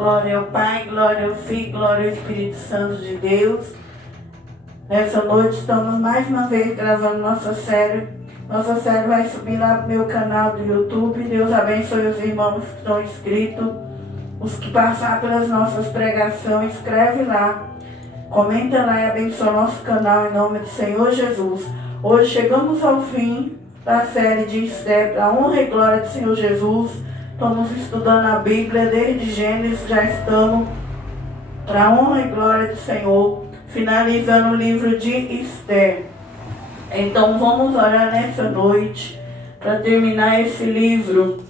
Glória ao Pai, glória ao Filho, glória ao Espírito Santo de Deus. Nessa noite estamos mais uma vez gravando nossa série. Nossa série vai subir lá pro meu canal do YouTube. Deus abençoe os irmãos que estão inscritos. Os que passaram pelas nossas pregações, escreve lá. Comenta lá e abençoa nosso canal em nome do Senhor Jesus. Hoje chegamos ao fim da série de Esther, para a honra e glória do Senhor Jesus. Estamos estudando a Bíblia desde Gênesis, já estamos para a honra e glória do Senhor, finalizando o livro de Esther. Então vamos orar nessa noite para terminar esse livro.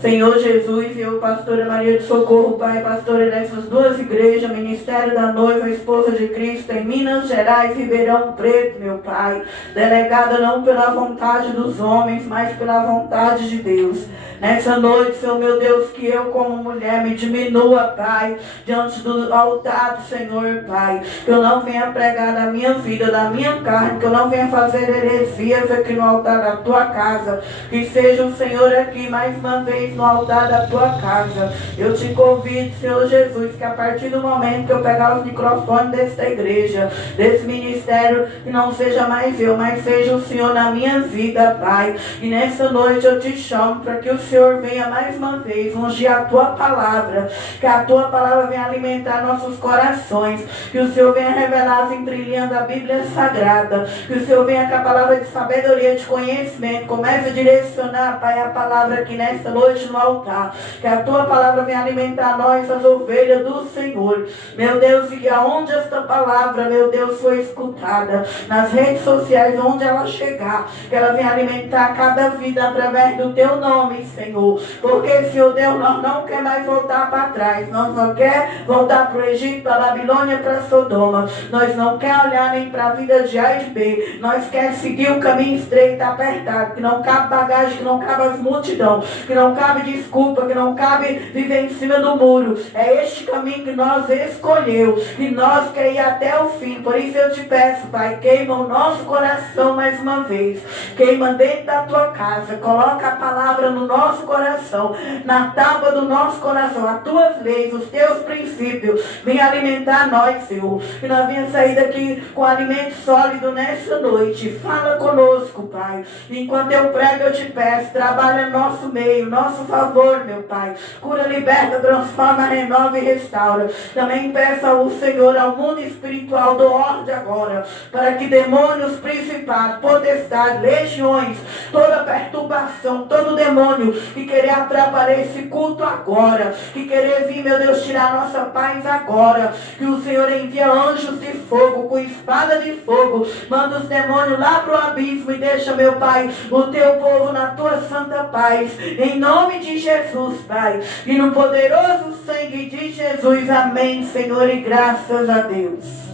Senhor Jesus, eu, pastora Maria de Socorro, Pai, pastora dessas duas igrejas, Ministério da Noiva, Esposa de Cristo, em Minas Gerais, Ribeirão Preto, meu Pai, delegada não pela vontade dos homens, mas pela vontade de Deus. Nessa noite, Senhor meu Deus, que eu como mulher me diminua, Pai, diante do altar do Senhor, Pai, que eu não venha pregar da minha vida, da minha carne, que eu não venha fazer heresias aqui no altar da tua casa, que seja o Senhor aqui mais uma vez no altar da tua casa. Eu te convido, Senhor Jesus, que a partir do momento que eu pegar os microfones desta igreja, desse ministério, que não seja mais eu, mas seja o Senhor na minha vida, Pai. E nessa noite eu te chamo para que o Senhor venha mais uma vez ungir a tua palavra, que a tua palavra venha alimentar nossos corações, que o Senhor venha revelar as entrelinhas da Bíblia Sagrada, que o Senhor venha com a palavra de sabedoria, de conhecimento, comece a direcionar, Pai, a palavra aqui nessa noite no altar, que a tua palavra venha alimentar nós, as ovelhas do Senhor, meu Deus, e que aonde esta palavra, meu Deus, foi escutada, nas redes sociais, onde ela chegar, que ela venha alimentar cada vida através do teu nome, Senhor, porque, Senhor Deus, nós não quer mais voltar para trás, nós não quer voltar para o Egito, para a Babilônia, para Sodoma, nós não quer olhar nem para a vida de A e de B, nós quer seguir o caminho estreito, apertado, que não cabe bagagem, que não cabe as multidão, que não cabe desculpa, que não cabe viver em cima do muro. É este caminho que nós escolheu e nós quer ir até o fim. Por isso eu te peço, Pai, queima o nosso coração mais uma vez, queima dentro da tua casa, coloca a palavra no nosso coração, na tábua do nosso coração, as tuas leis, os teus princípios, vem alimentar nós, Senhor, que nós venhamos sair daqui com alimento sólido nessa noite. Fala conosco, Pai, enquanto eu prego eu te peço, trabalha nosso meio, nosso favor, meu Pai, cura, liberta, transforma, renova e restaura. Também peça ao Senhor, ao mundo espiritual, do ordem agora, para que demônios, principados, potestades, legiões, toda perturbação, todo demônio que querer atrapalhar esse culto agora, que querer vir, meu Deus, tirar nossa paz agora, que o Senhor envia anjos de fogo, com espada de fogo, manda os demônios lá pro abismo e deixa, meu Pai, o teu povo na tua santa paz, em nome de Jesus, Pai, e no poderoso sangue de Jesus, amém, Senhor, e graças a Deus.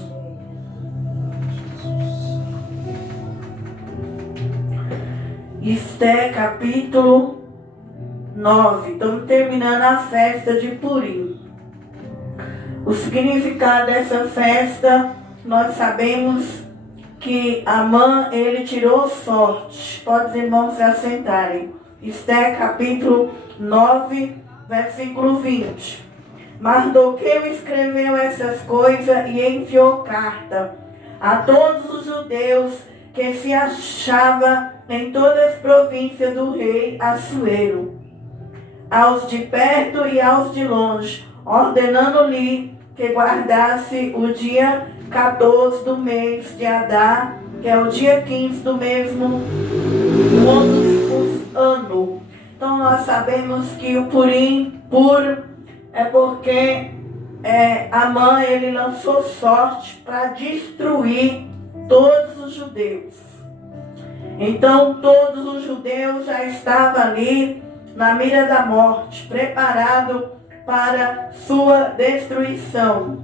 Esther, capítulo 9. Estamos terminando a festa de Purim. O significado dessa festa, nós sabemos que Amã, ele tirou sorte. Pode os irmãos se assentarem. Esther, capítulo 9, versículo 20. Mardoqueu escreveu essas coisas e enviou carta a todos os judeus que se achavam em todas as províncias do rei Assuero, aos de perto e aos de longe, ordenando-lhe que guardasse o dia 14 do mês de Adar, que é o dia 15 do mesmo ano. Então nós sabemos que o Purim, é porque Amã, ele lançou sorte para destruir todos os judeus. Então todos os judeus já estavam ali na mira da morte, preparado para sua destruição.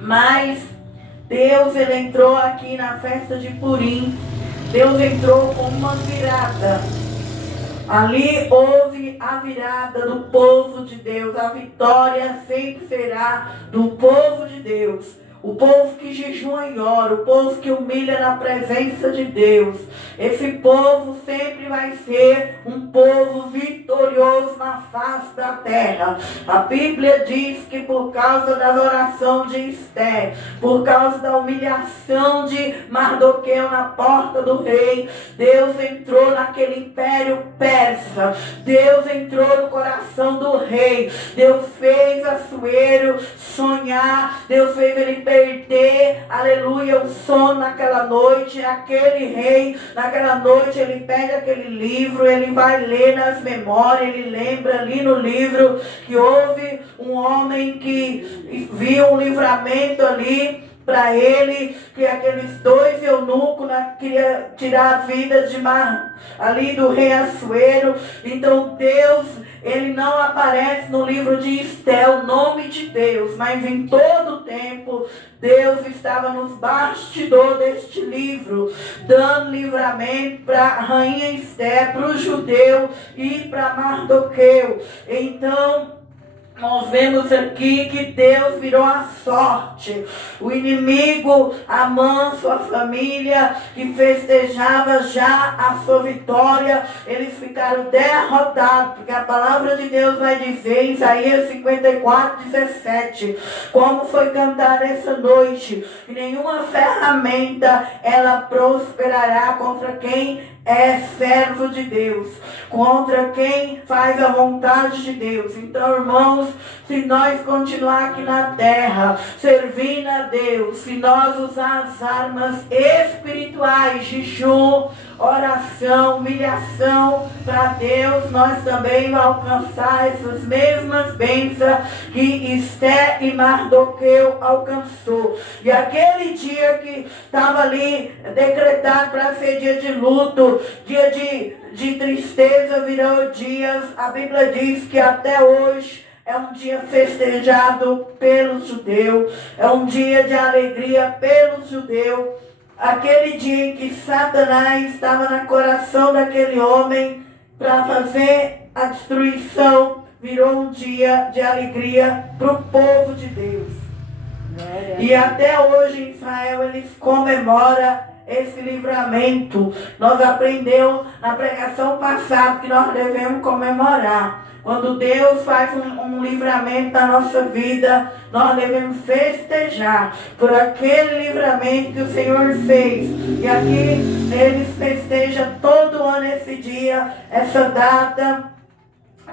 Mas Deus, ele entrou aqui na festa de Purim. Deus entrou com uma virada. Ali houve a virada do povo de Deus. A vitória sempre será do povo de Deus. o povo que jejua e ora, o povo que humilha na presença de Deus, esse povo sempre vai ser um povo vitorioso na face da terra. A Bíblia diz que por causa da oração de Esther, por causa da humilhação de Mardoqueu na porta do rei, Deus entrou naquele império persa, Deus entrou no coração do rei, Deus fez Assuero sonhar, Deus fez ele perder, aleluia, o sono naquela noite. Aquele rei, naquela noite, ele pega aquele livro, ele vai ler nas memórias, ele lembra ali no livro que houve um homem que viu um livramento ali para ele, que aqueles dois eunucos queriam tirar a vida ali do rei Assuero. Então Deus, ele não aparece no livro de Esther, o nome de Deus, mas em todo o tempo Deus estava nos bastidores deste livro, dando livramento para a rainha Esther, para o judeu e para Mardoqueu. Então nós vemos aqui que Deus virou a sorte. O inimigo, Amã, sua família, que festejava já a sua vitória, eles ficaram derrotados, porque a palavra de Deus vai dizer em Isaías 54:17, como foi cantar essa noite, que nenhuma ferramenta ela prosperará contra quem é servo de Deus, contra quem faz a vontade de Deus. Então, irmãos, se nós continuar aqui na terra, servindo a Deus, se nós usar as armas espirituais, jejum, oração, humilhação para Deus, nós também vamos alcançar essas mesmas bênçãos que Esther e Mardoqueu alcançou. E aquele dia que estava ali decretado para ser dia de luto, dia de tristeza, virou dias, a Bíblia diz que até hoje é um dia festejado pelos judeus, é um dia de alegria pelos judeus. Aquele dia em que Satanás estava no coração daquele homem para fazer a destruição, virou um dia de alegria para o povo de Deus. E até hoje em Israel eles comemoram esse livramento. Nós aprendemos na pregação passada que nós devemos comemorar. Quando Deus faz um livramento na nossa vida, nós devemos festejar por aquele livramento que o Senhor fez. E aqui eles festejam todo ano esse dia, essa data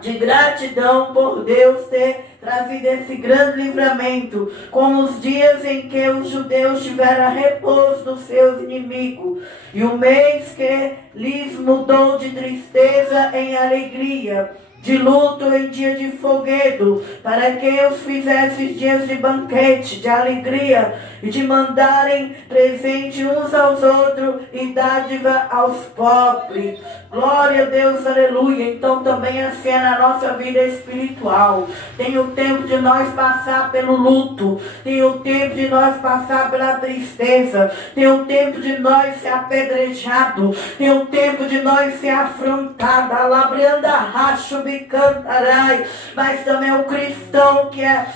de gratidão por Deus ter trazido esse grande livramento, como os dias em que os judeus tiveram repouso dos seus inimigos, e o mês que lhes mudou de tristeza em alegria, de luto em dia de folguedo, para que os fizesse dias de banquete, de alegria, e de mandarem presente uns aos outros e dádiva aos pobres. Glória a Deus, aleluia. Então também assim é na nossa vida espiritual. Tem o tempo de nós passar pelo luto, tem o tempo de nós passar pela tristeza, tem o tempo de nós ser apedrejado, tem o tempo de nós ser afrontado, alabrianda racho bicantarai. Mas também o cristão que é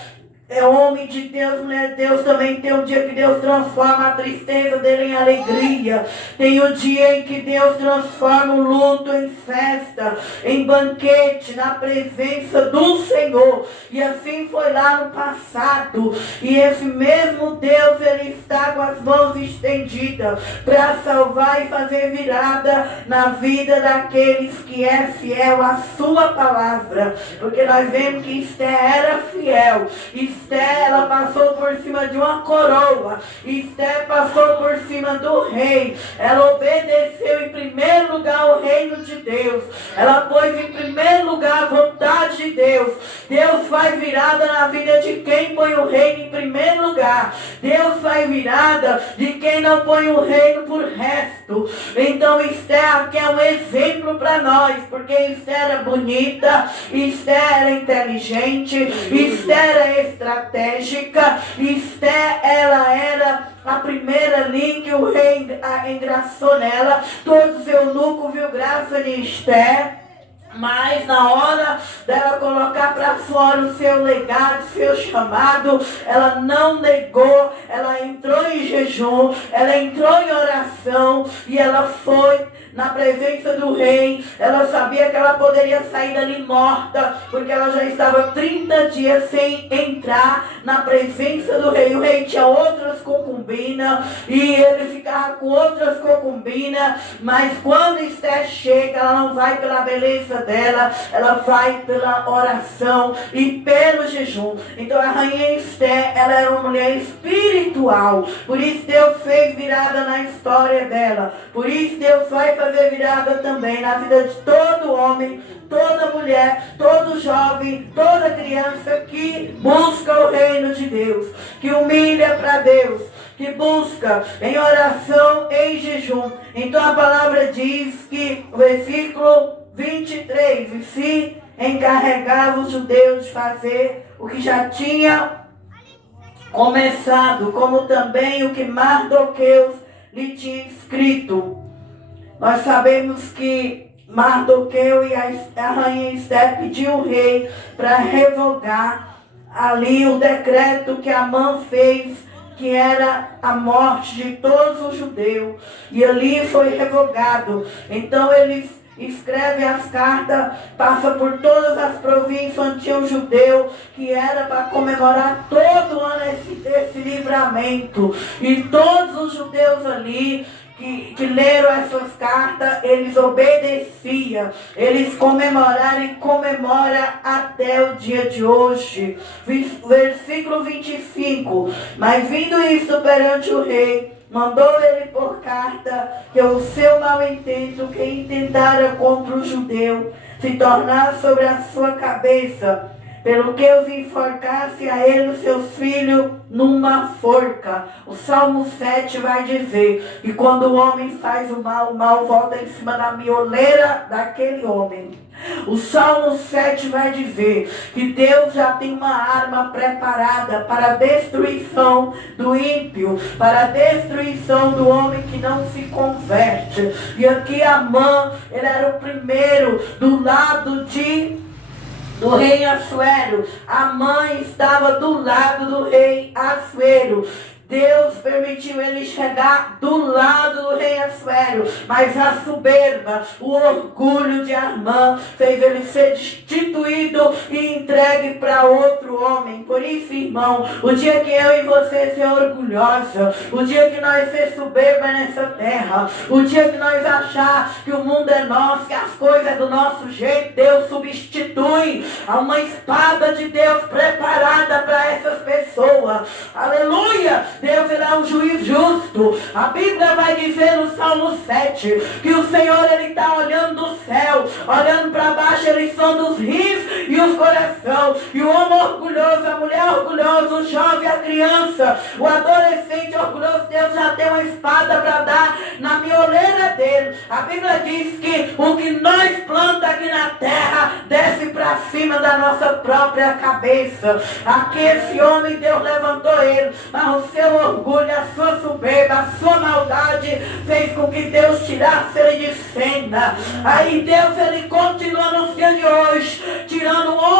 homem de Deus, mulher de Deus, também tem um dia que Deus transforma a tristeza dele em alegria. Tem o dia em que Deus transforma o luto em festa, em banquete, na presença do Senhor. E assim foi lá no passado. E esse mesmo Deus, ele está com as mãos estendidas para salvar e fazer virada na vida daqueles que é fiel à sua palavra. Porque nós vemos que Esther era fiel. Esther, ela passou por cima de uma coroa. Esther passou por cima do rei. Ela obedeceu em primeiro lugar ao reino de Deus. Ela pôs em primeiro lugar a vontade de Deus. Deus faz virada na vida de quem põe o reino em primeiro lugar. Deus faz virada de quem não põe o reino por resto. Então Esther aqui é um exemplo para nós, porque Esther era bonita, Esther era inteligente, Esther é estratégica. Esther, ela era a primeira ali que o rei engraçou nela. Todos os eunucos viu graça de Esther. Mas na hora dela colocar para fora o seu legado, o seu chamado, ela não negou, ela entrou em jejum, ela entrou em oração e ela foi na presença do rei. Ela sabia que ela poderia sair dali morta, porque ela já estava 30 dias sem entrar na presença do rei. O rei tinha outras concubinas e ele ficava com outras concubinas, mas quando Esther chega, ela não vai pela beleza dela, ela vai pela oração e pelo jejum. Então a rainha Esther, ela era uma mulher espiritual, por isso Deus fez virada na história dela, por isso Deus vai fazer virada também na vida de todo homem, toda mulher, todo jovem, toda criança que busca o reino de Deus, que humilha para Deus, que busca em oração, em jejum. Então a palavra diz que, o versículo 23, e se encarregava os judeus de fazer o que já tinha começado, como também o que Mardoqueu lhe tinha escrito. Nós sabemos que Mardoqueu e a rainha Esther pediu o rei para revogar ali o decreto que Amã fez, que era a morte de todos os judeus. E ali foi revogado. Então eles escreve as cartas, passa por todas as províncias onde tinha um judeu, que era para comemorar todo ano esse livramento. E todos os judeus ali que leram essas cartas, eles obedeciam, eles comemoraram e comemoram até o dia de hoje. Versículo 25. Mas vindo isto perante o rei, mandou ele por carta que o seu mal-entendo que intentara contra o judeu se tornasse sobre a sua cabeça, pelo que os enforcasse a ele os seus filhos numa forca. O Salmo 7 vai dizer que quando o homem faz o mal volta em cima da mioleira daquele homem. O Salmo 7 vai dizer que Deus já tem uma arma preparada para a destruição do ímpio, para a destruição do homem que não se converte. E aqui Amã, ele era o primeiro do lado do rei Assuero. Amã estava do lado do rei Assuero. Deus permitiu ele chegar do lado do rei Assuero, mas a soberba, o orgulho de Amã fez ele ser destituído e entregue para outro homem. Por isso, irmão, o dia que eu e você ser orgulhosa, o dia que nós ser soberba nessa terra, o dia que nós achar que o mundo é nosso, que as coisas é do nosso jeito, Deus substitui a uma espada de Deus preparada para essas pessoas. Aleluia! Deus ele é um juiz justo. A Bíblia vai dizer no Salmo 7 que o Senhor ele está olhando do céu, olhando para baixo, ele sonda os rins e os corações. E o homem orgulhoso, a mulher orgulhosa, o jovem, a criança, o adolescente orgulhoso, Deus já tem uma espada para dar na mioleira dele. A Bíblia diz que o que nós planta aqui na terra desce para cima da nossa própria cabeça. Aqui esse homem, Deus levantou ele, mas o seu orgulho, a sua soberba, a sua maldade fez com que Deus tirasse ele de cena. Aí Deus ele continua nos dias de hoje, tirando o homem,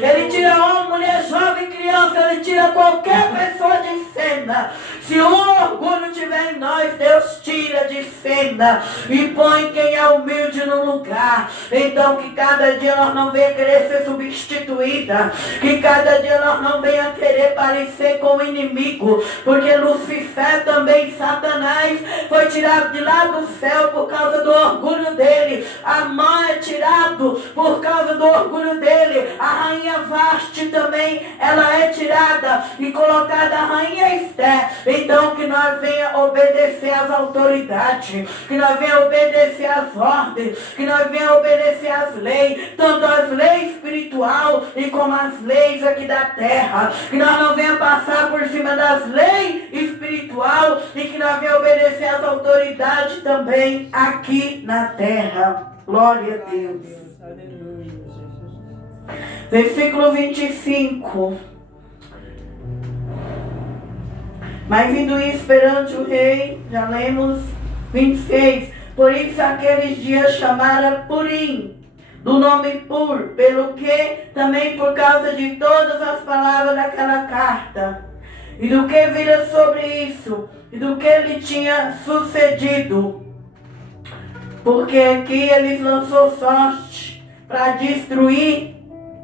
ele tira homem, mulher, jovem, criança, ele tira qualquer pessoa de cena. Se o orgulho tiver em nós, Deus tira de cena e põe quem é humilde no lugar. Então que cada dia nós não venha querer ser substituída, que cada dia nós não venha querer parecer com o inimigo, porque Lucifer também, Satanás, foi tirado de lá do céu por causa do orgulho dele. Amã é tirado por causa do orgulho dele. A rainha Vasti também, ela é tirada e colocada a rainha Esther. Então que nós venha obedecer às autoridades, que nós venha obedecer às ordens, que nós venha obedecer às leis, tanto as leis espiritual e como as leis aqui da terra, que nós não venha passar por cima das leis espiritual e que nós venha obedecer às autoridades também aqui na terra. Glória a Deus. Versículo 25. Mas vindo isso perante o rei, já lemos 26. Por isso aqueles dias chamaram Purim, do nome Pur, pelo que também por causa de todas as palavras daquela carta, e do que vira sobre isso, e do que lhe tinha sucedido. Porque aqui eles lançou sorte para destruir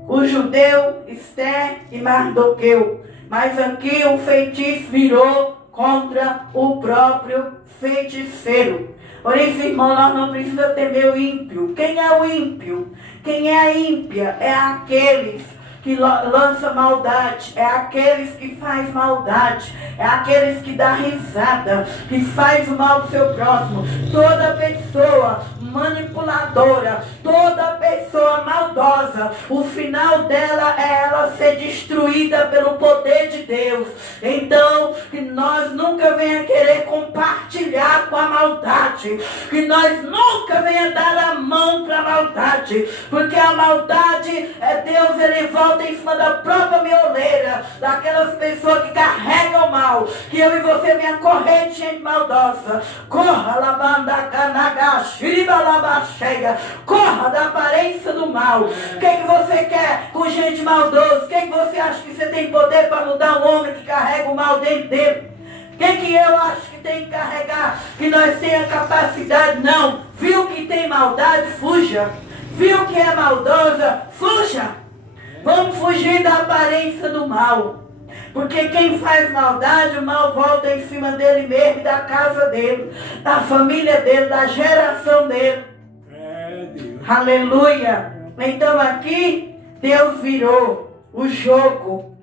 o judeu Esther e Mardoqueu. Mas aqui o feitiço virou contra o próprio feiticeiro. Por isso, irmão, nós não precisamos temer o ímpio. Quem é o ímpio? Quem é a ímpia? É aqueles que lança maldade, é aqueles que faz maldade, é aqueles que dá risada, que faz o mal do seu próximo. Toda pessoa manipuladora, toda pessoa maldosa, o final dela é ela ser destruída pelo poder de Deus. Então, que nós nunca venha querer compartilhar com a maldade, que nós nunca venha dar a mão para a maldade, porque a maldade é Deus, ele volta em cima da própria mioleira, daquelas pessoas que carregam o mal, que eu e você venha correr de gente maldosa. Corra, corra da aparência do mal. O que você quer com gente maldosa? O que você acha que você tem poder para mudar um homem que carrega o mal dentro dele? O que eu acho que tem que carregar? Que nós tenhamos capacidade? Não. Viu que tem maldade? Fuja. Viu que é maldosa? Fuja. Vamos fugir da aparência do mal. Porque quem faz maldade, o mal volta em cima dele mesmo, da casa dele, da família dele, da geração dele. Aleluia. Então aqui, Deus virou o jogo.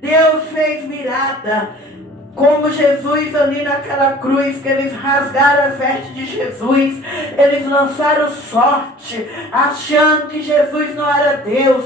Deus fez virada. Como Jesus ali naquela cruz, que eles rasgaram as vestes de Jesus, eles lançaram sorte, achando que Jesus não era Deus,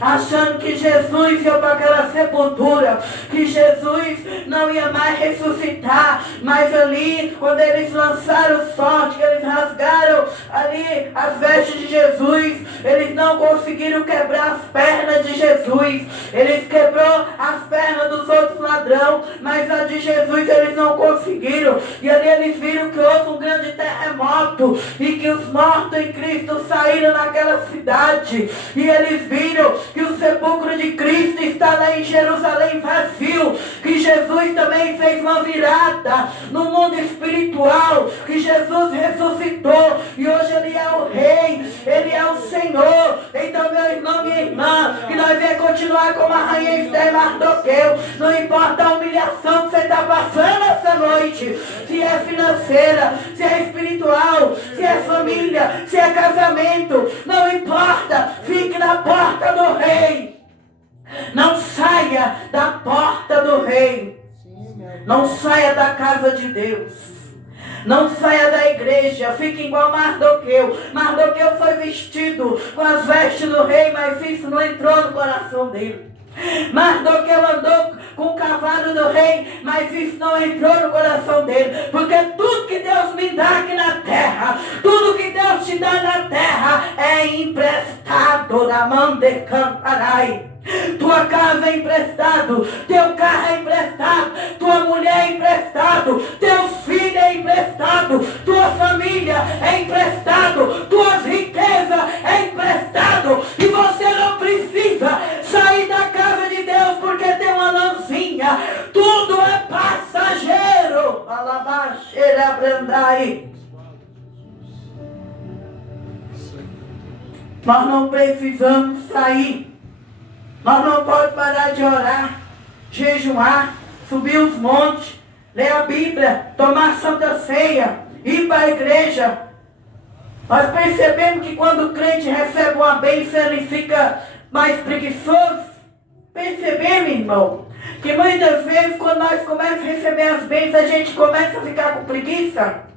achando que Jesus ia para aquela sepultura, que Jesus não ia mais ressuscitar. Mas ali, quando eles lançaram sorte, que eles rasgaram ali as vestes de Jesus, eles não conseguiram quebrar as pernas de Jesus. Eles quebrou as pernas dos outros ladrões, mas a de Jesus eles não conseguiram. E ali eles viram que houve um grande terremoto e que os mortos em Cristo saíram naquela cidade. E eles viram que o sepulcro de Cristo está lá em Jerusalém vazio, que Jesus também fez uma virada no mundo espiritual, que Jesus ressuscitou e hoje ele é o Rei, ele é o Senhor. Então, meu irmão, minha irmã, que nós vamos continuar como a rainha Esther e Mardoqueu. Não importa a humilhação que você está passando essa noite, se é financeira, se é espiritual, se é família, se é casamento, não importa, fique na porta do Rei. Não saia da porta do Rei. Não saia da casa de Deus. Não saia da igreja, fique igual Mardoqueu. Mardoqueu foi vestido com as vestes do rei, mas isso não entrou no coração dele. Mardoqueu andou com o cavalo do rei, mas isso não entrou no coração dele. Porque tudo que Deus me dá aqui na terra, tudo que Deus te dá na terra é emprestado na mão de Cantarai. Tua casa é emprestado, teu carro é emprestado, tua mulher é emprestado, teus filhos é emprestado, tua família é emprestado, tuas riquezas é emprestado. E você não precisa sair da casa de Deus porque tem uma lancinha. Tudo é passageiro. Alabaxeira brandai. Nós não precisamos sair. Nós não podemos parar de orar, jejuar, subir os montes, ler a Bíblia, tomar Santa Ceia, ir para a igreja. Nós percebemos que quando o crente recebe uma bênção, ele fica mais preguiçoso. Percebemos, irmão, que muitas vezes quando nós começamos a receber as bênçãos, a gente começa a ficar com preguiça.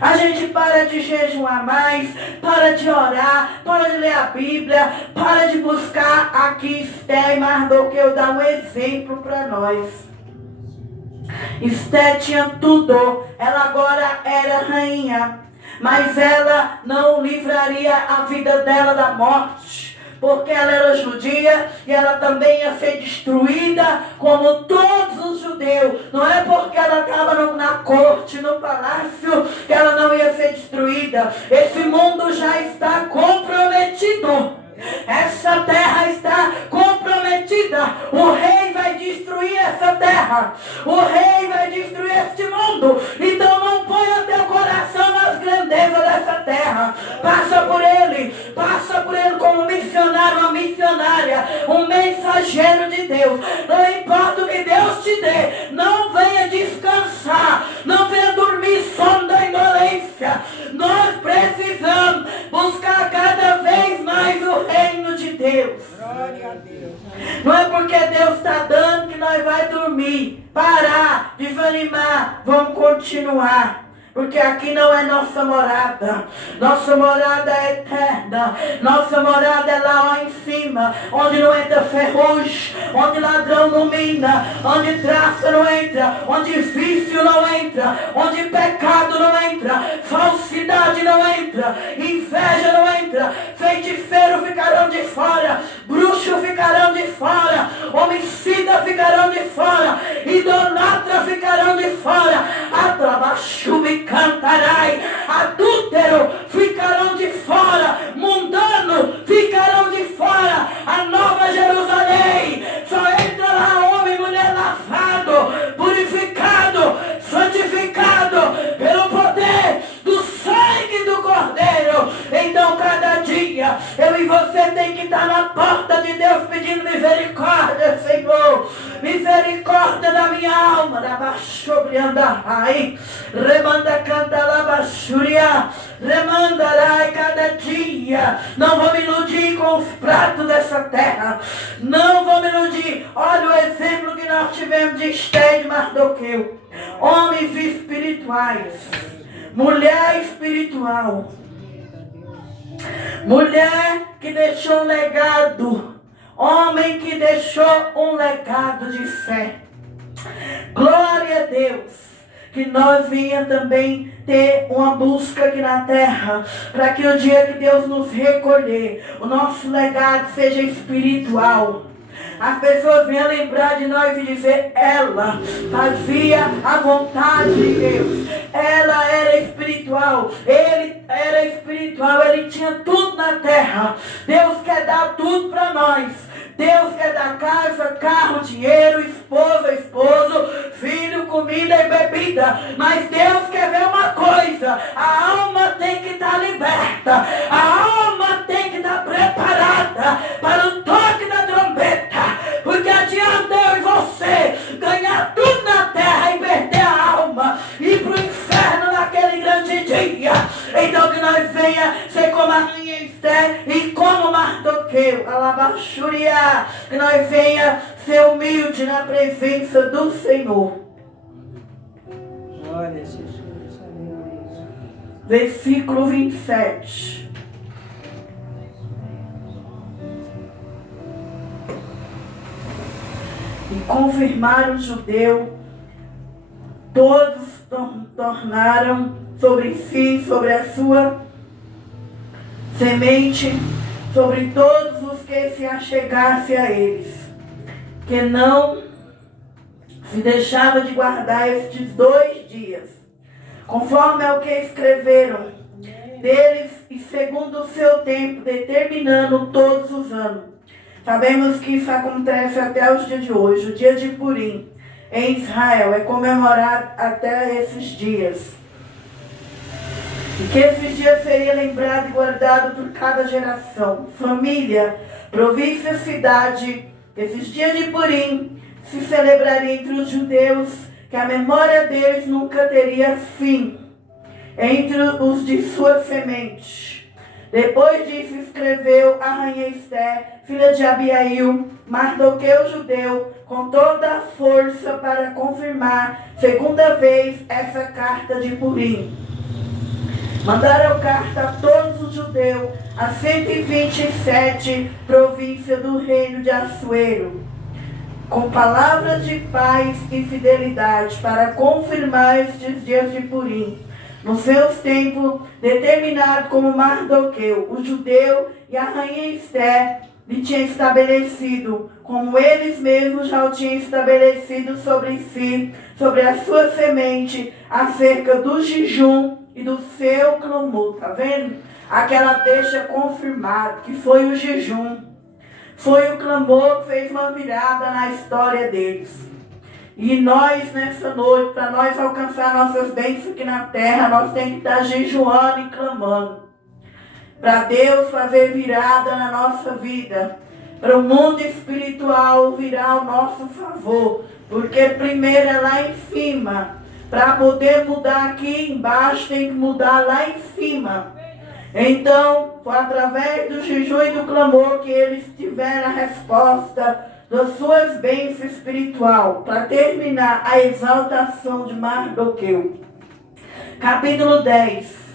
A gente para de jejuar mais, para de orar, para de ler a Bíblia, para de buscar. Aqui Esther e Mardoqueu dá um exemplo para nós. Esther tinha tudo, ela agora era rainha, mas ela não livraria a vida dela da morte. porque ela era judia e ela também ia ser destruída como todos os judeus. Não é porque ela estava na corte, no palácio, que ela não ia ser destruída. Esse mundo já está comprometido. Essa terra está comprometida. O rei vai destruir essa terra. O rei vai destruir este mundo. Então não ponha teu coração nas grandezas dessa terra. Passa por ele como um missionário, uma missionária, um mensageiro de Deus. Não importa o que Deus te dê, não venha descansar, não venha dormir sono da indolência. Nós precisamos buscar cada vez mais o reino de Deus. Glória a Deus. Não é porque Deus está dando que nós vai dormir, parar, desanimar. Vamos continuar. Porque aqui não é nossa morada. Nossa morada é eterna. Nossa morada é lá em cima, onde não entra ferrugem, onde ladrão não mina, onde traça não entra, onde vício não entra, onde pecado não entra, falsidade não entra, inveja não entra, feiticeiro ficarão de fora, bruxo ficarão de fora, homicida ficarão de fora, idolatra ficarão de fora, atrabachume cantarai, adúltero ficarão de fora, mundano ficarão de fora. A nova Jerusalém só entra lá homem e mulher lavado, purificado, santificado pelo poder do sangue do Cordeiro. Então cada dia eu e você tem que estar na porta de Deus pedindo misericórdia, Senhor, misericórdia da minha alma. Remanda canta labaxuria, remandarai cada dia. Não vou me iludir com os pratos dessa terra, não vou me iludir. Olha o exemplo que nós tivemos de Esther e de Mardoqueu, homens espirituais, mulher espiritual, mulher que deixou um legado, homem que deixou um legado de fé. Glória a Deus. Que nós venha também ter uma busca aqui na terra, para que o dia que Deus nos recolher, o nosso legado seja espiritual. As pessoas venham lembrar de nós e dizer: ela fazia a vontade de Deus, ela era espiritual, ele era espiritual, ele tinha tudo na terra. Deus quer dar tudo para nós. Deus quer dar casa, carro, dinheiro, esposa, esposo, filho, comida e bebida. Mas Deus quer ver uma coisa: a alma tem que estar liberta, a alma tem que estar preparada para o toque da trombeta. Porque adianta eu e você ganhar tudo na terra e perder a alma, ir para o inferno naquele grande dia. Então que nós venha ser como a rainha Esther e como Mardoqueu, alabaxuria, que nós venha ser humilde na presença do Senhor. Glória a Jesus, aleluia. Versículo 27. E confirmaram o judeu, todos tornaram sobre si, sobre a sua semente, sobre todos os que se achegassem a eles, que não se deixava de guardar estes 2 dias, conforme ao que escreveram deles, e segundo o seu tempo, determinando todos os anos. Sabemos que isso acontece até os dias de hoje. O dia de Purim em Israel é comemorado até esses dias. E que esses dias seria lembrado e guardado por cada geração, família, província, cidade. Esses dias de Purim se celebraria entre os judeus, que a memória deles nunca teria fim, entre os de sua semente. Depois disso escreveu a rainha Esther, filha de Abiail, Mardoqueu judeu, com toda a força para confirmar, segunda vez, essa carta de Purim. Mandaram carta a todos os judeus, a 127 províncias do reino de Assuero, com palavras de paz e fidelidade, para confirmar estes dias de Purim, nos seus tempos determinados como Mardoqueu, o judeu, e a rainha Esther lhe tinha estabelecido, como eles mesmos já o tinham estabelecido sobre si, sobre a sua semente, acerca do jejum e do seu clamor. Tá vendo? Aquela deixa confirmada que foi o jejum, foi o clamor que fez uma virada na história deles. E nós, nessa noite, para nós alcançar nossas bênçãos aqui na terra, nós temos que estar jejuando e clamando. Para Deus fazer virada na nossa vida. Para o mundo espiritual virar ao nosso favor. Porque primeiro é lá em cima. Para poder mudar aqui embaixo, tem que mudar lá em cima. Então, foi através do jejum e do clamor que eles tiveram a resposta das suas bênçãos espiritual, para terminar a exaltação de Mardoqueu. Capítulo 10.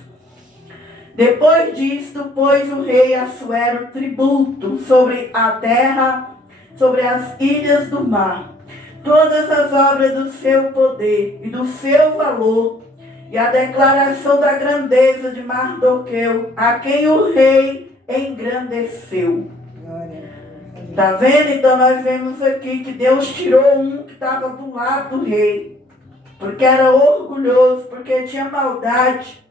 Depois disto, pôs o rei Assuero tributo sobre a terra, sobre as ilhas do mar, todas as obras do seu poder e do seu valor, e a declaração da grandeza de Mardoqueu, a quem o rei engrandeceu. Está vendo? Então nós vemos aqui que Deus tirou um que estava do lado do rei, porque era orgulhoso, porque tinha maldade,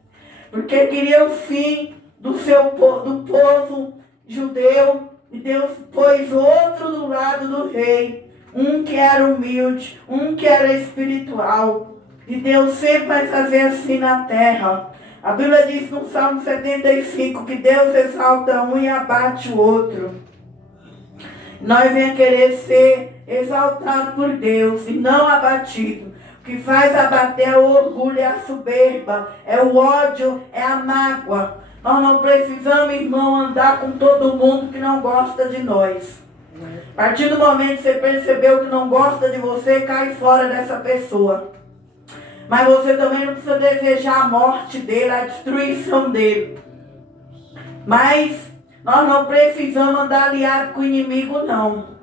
porque queria o fim do povo judeu, e Deus pôs outro do lado do rei, um que era humilde, um que era espiritual. E Deus sempre vai fazer assim na terra. A Bíblia diz no Salmo 75 que Deus exalta um e abate o outro. Nós venhamos querer ser exaltados por Deus e não abatido. O que faz abater é o orgulho, é a soberba, é o ódio, é a mágoa. Nós não precisamos, irmão, andar com todo mundo que não gosta de nós. A partir do momento que você percebeu que não gosta de você, cai fora dessa pessoa. Mas você também não precisa desejar a morte dele, a destruição dele. Mas nós não precisamos andar aliado com o inimigo, não.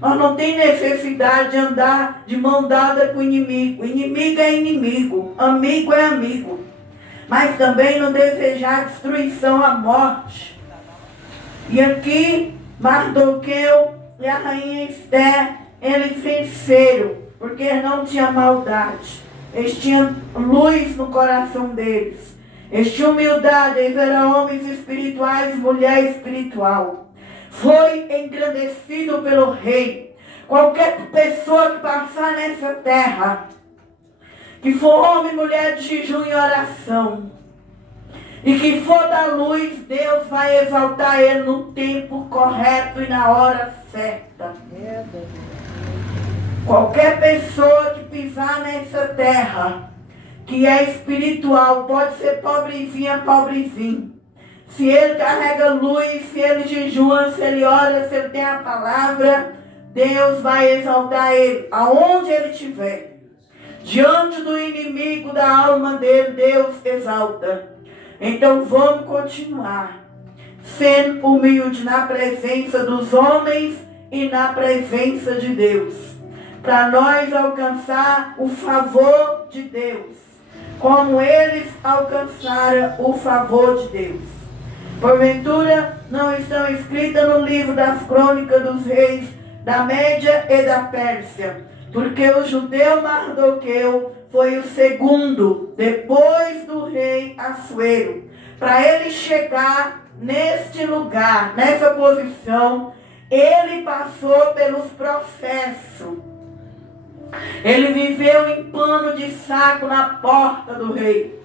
Nós não temos necessidade de andar de mão dada com o inimigo. Inimigo é inimigo, amigo é amigo. Mas também não desejar a destruição, a morte. E aqui, Mardoqueu e a rainha Esther, eles venceram, porque não tinha maldade. Eles tinham luz no coração deles. Eles tinham humildade, eles eram homens espirituais, mulher espiritual. Foi engrandecido pelo rei. Qualquer pessoa que passar nessa terra, que for homem e mulher de jejum e oração, e que for da luz, Deus vai exaltar ele no tempo correto e na hora certa. Qualquer pessoa que pisar nessa terra, que é espiritual, pode ser pobrezinha, pobrezinho. Se ele carrega luz, se ele jejua, se ele ora, se ele tem a palavra, Deus vai exaltar ele, aonde ele estiver. Diante do inimigo da alma dele, Deus exalta. Então vamos continuar sendo humilde na presença dos homens e na presença de Deus, para nós alcançar o favor de Deus, como eles alcançaram o favor de Deus. Porventura não estão escritas no livro das crônicas dos reis da Média e da Pérsia, porque o judeu Mardoqueu foi o segundo, depois do rei Assuero. Para ele chegar neste lugar, nessa posição, ele passou pelos processos. Ele viveu em pano de saco na porta do rei.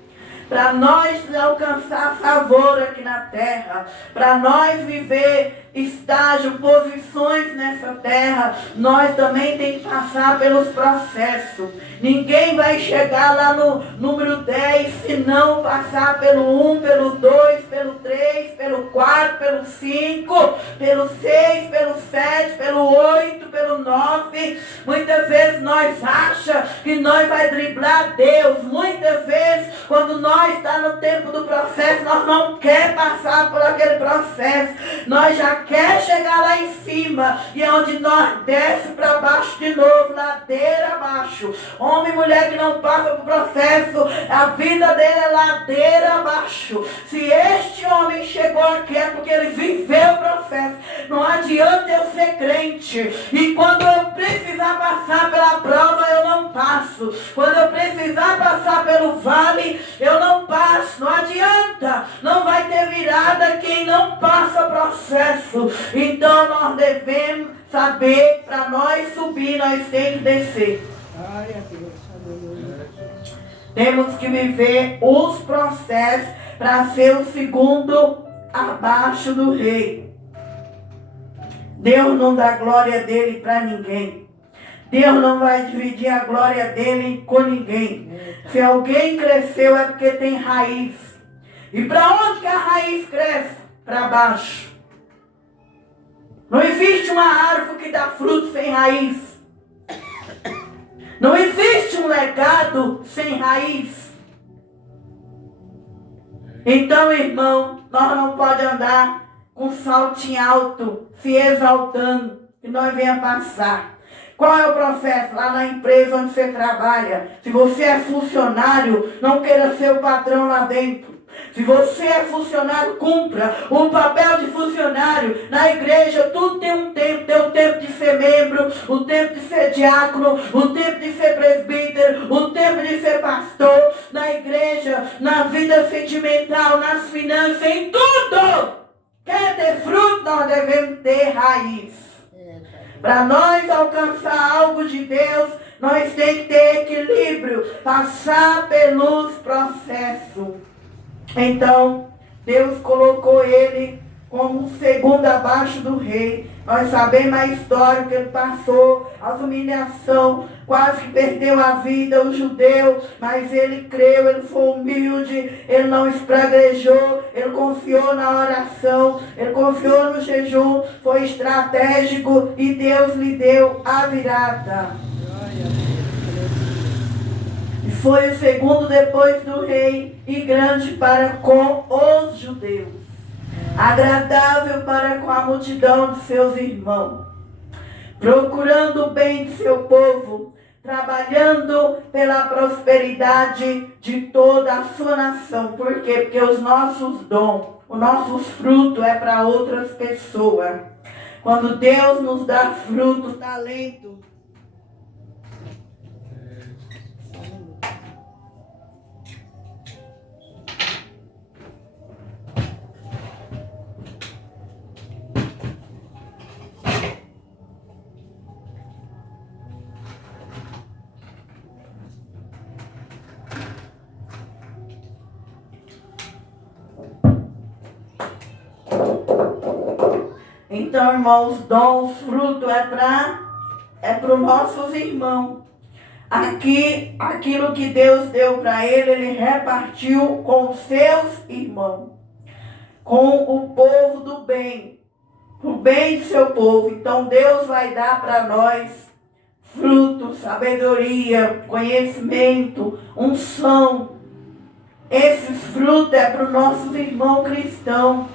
Para nós alcançar favor aqui na terra, para nós viver estágio, posições nessa terra, nós também temos que passar pelos processos. Ninguém vai chegar lá no número 10 se não passar pelo 1, pelo 2, pelo 3, pelo 4, pelo 5, pelo 6, pelo 7, pelo 8, pelo 9. Muitas vezes nós achamos que nós vai driblar Deus. Muitas vezes Quando nós está no tempo do processo, nós não quer passar por aquele processo. Nós já quer chegar lá em cima. E é onde nós desce para baixo de novo, ladeira abaixo. Homem e mulher que não passa por processo, a vida dele é ladeira abaixo. Se este homem chegou aqui é porque ele viveu o processo. Não adianta eu ser crente e quando eu precisar passar pela prova eu não passo. Quando eu precisar passar pelo vale eu não passo. Não adianta, não vai ter virada quem não passa processo. Então nós devemos saber, para nós subir nós temos que descer. Glória a Deus, aleluia. Temos que viver os processos para ser o segundo abaixo do rei. Deus não dá glória dele para ninguém. Deus não vai dividir a glória dele com ninguém. Se alguém cresceu é porque tem raiz. E para onde que a raiz cresce? Para baixo. Não existe uma árvore que dá fruto sem raiz. Não existe um legado sem raiz. Então, irmão, nós não podemos andar com saltinho alto, se exaltando, que nós venha passar. Qual é o processo? Lá na empresa onde você trabalha. Se você é funcionário, não queira ser o patrão lá dentro. Se você é funcionário, cumpra o papel de funcionário. Na igreja, tudo tem um tempo. Tem o tempo de ser membro, o tempo de ser diácono, o tempo de ser presbítero, o tempo de ser pastor. Na igreja, na vida sentimental, nas finanças, em tudo. Quer ter fruto, nós devemos ter raiz. Para nós alcançar algo de Deus, nós temos que ter equilíbrio. Passar pelos processos. Então, Deus colocou ele como o segundo abaixo do rei. Nós sabemos a história que ele passou, as humilhações, quase que perdeu a vida, o judeu, mas ele creu, ele foi humilde, ele não espraguejou, ele confiou na oração, ele confiou no jejum, foi estratégico e Deus lhe deu a virada. Foi o segundo depois do rei e grande para com os judeus, agradável para com a multidão de seus irmãos, procurando o bem de seu povo, trabalhando pela prosperidade de toda a sua nação. Por quê? Porque os nossos dons, os nossos frutos é para outras pessoas. Quando Deus nos dá fruto, talento, então, irmãos, dons, fruto é para os nossos irmãos. Aqui, aquilo que Deus deu para ele repartiu com os seus irmãos, com o povo do bem, o bem de seu povo. Então, Deus vai dar para nós fruto, sabedoria, conhecimento, unção. Esses frutos é para os nossos irmãos cristãos,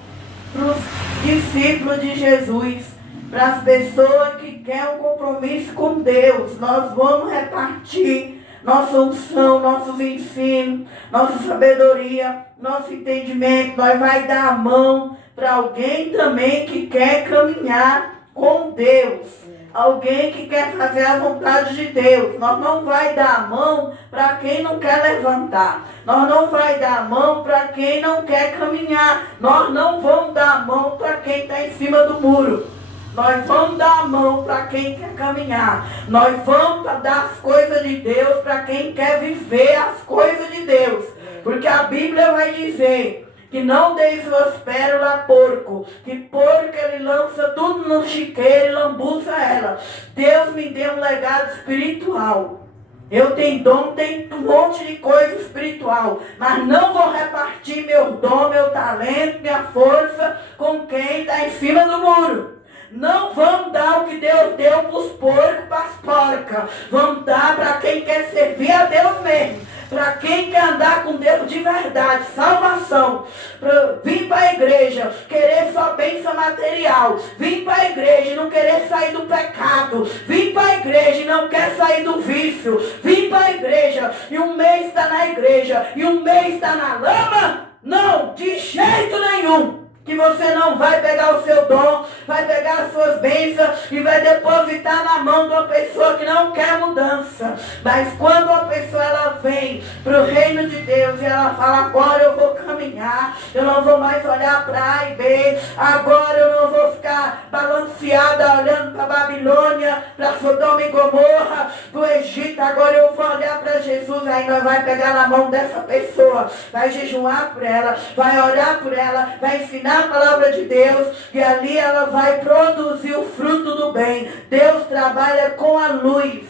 para os discípulos de Jesus, para as pessoas que querem um compromisso com Deus. Nós vamos repartir nossa unção, nossos ensinos, nossa sabedoria, nosso entendimento. Nós vai dar a mão para alguém também que quer caminhar com Deus. Alguém que quer fazer a vontade de Deus. Nós não vai dar a mão para quem não quer levantar. Nós não vai dar a mão para quem não quer caminhar. Nós não vamos dar a mão para quem está em cima do muro. Nós vamos dar a mão para quem quer caminhar. Nós vamos dar as coisas de Deus para quem quer viver as coisas de Deus. Porque a Bíblia vai dizer que não dê suas pérolas a porco, que porco ele lança tudo no chiqueiro e lambuza ela. Deus me deu um legado espiritual. Eu tenho dom, tenho um monte de coisa espiritual, mas não vou repartir meu dom, meu talento, minha força com quem está em cima do muro. Não vamos dar o que Deus deu para os porcos, para as porcas. Vamos dar para quem quer servir a Deus mesmo. para quem quer andar com Deus de verdade, salvação, para vir para a igreja, querer só bênção material, vir para a igreja e não querer sair do pecado, vir para a igreja e não quer sair do vício, vir para a igreja e um mês está na igreja e um mês está na lama, não, de jeito nenhum. Que você não vai pegar o seu dom, vai pegar as suas bênçãos e vai depositar na mão de uma pessoa que não quer mudança. Mas quando a pessoa ela vem para o reino de Deus e ela fala, agora eu vou caminhar, eu não vou mais olhar para A e B, agora eu não vou ficar balanceada olhando para a Babilônia, para Sodoma e Gomorra, do Egito, agora eu vou olhar para Jesus, aí nós vai pegar na mão dessa pessoa, vai jejuar por ela, vai orar por ela, vai ensinar a palavra de Deus e ali ela vai produzir o fruto do bem. Deus trabalha com a luz.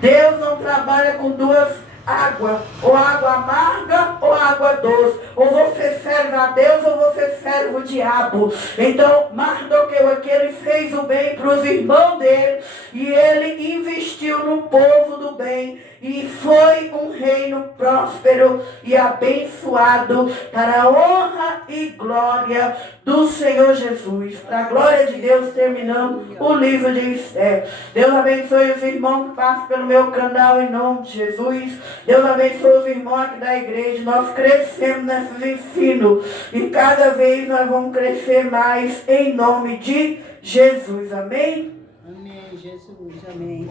Deus não trabalha com duas águas, ou água amarga ou água doce. Ou você serve a Deus ou você serve o diabo. Então Mardoqueu aqui, ele fez o bem para os irmãos dele e ele investiu no povo do bem. E foi um reino próspero e abençoado para a honra e glória do Senhor Jesus. Para a glória de Deus, terminamos o livro de Esther. Deus abençoe os irmãos que passam pelo meu canal em nome de Jesus. Deus abençoe os irmãos aqui da igreja. Nós crescemos nesses ensinos e cada vez nós vamos crescer mais em nome de Jesus. Amém? Amém, Jesus. Amém.